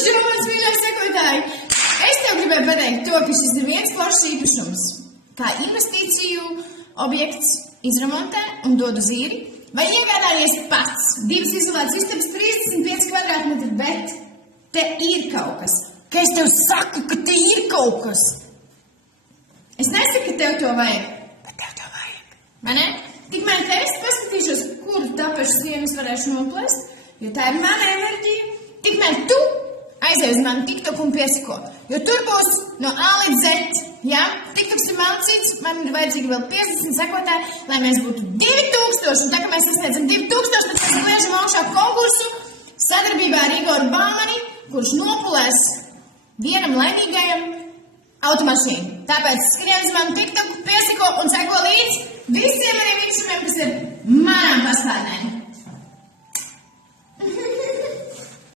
Čau, mans mīļais sekotāji! Es tev gribēju pateikt to, ka šis ir viens foršs īpašums. Kā investīciju objekts izremontē un dod uz īri, vai iegādājies pats 2 izolētas istabas 35 kvadrātmetri, bet te ir kaut kas. Ka es tev saku, ka te ir kaut kas. Es nesaku, ka tev to vajag, bet tev to vajag. Vai ne? Tikmēr te es paskatīšos, kuru tapešu sienas varēšu noplēst, jo tā ir mana enerģija. Tikmēr tu aizej uz manu TikTok un piesako, jo tur būs no A līdz Z. Ja? TikToks ir malcīts, man ir vajadzīgi vēl 50 sekotāji, lai mēs būtu 2000. Un tā, ka mēs sasniedzam 2000, tad mēs gliežam augšā konkursu sadarbībā ar Igoru Bāmani, kurš nopulēs vienam laimīgajam automašīnu. Tāpēc skrien uz manu TikToku, piesako un seko līdz visiem maniem īpašumiem, kas ir manām pastādnēm.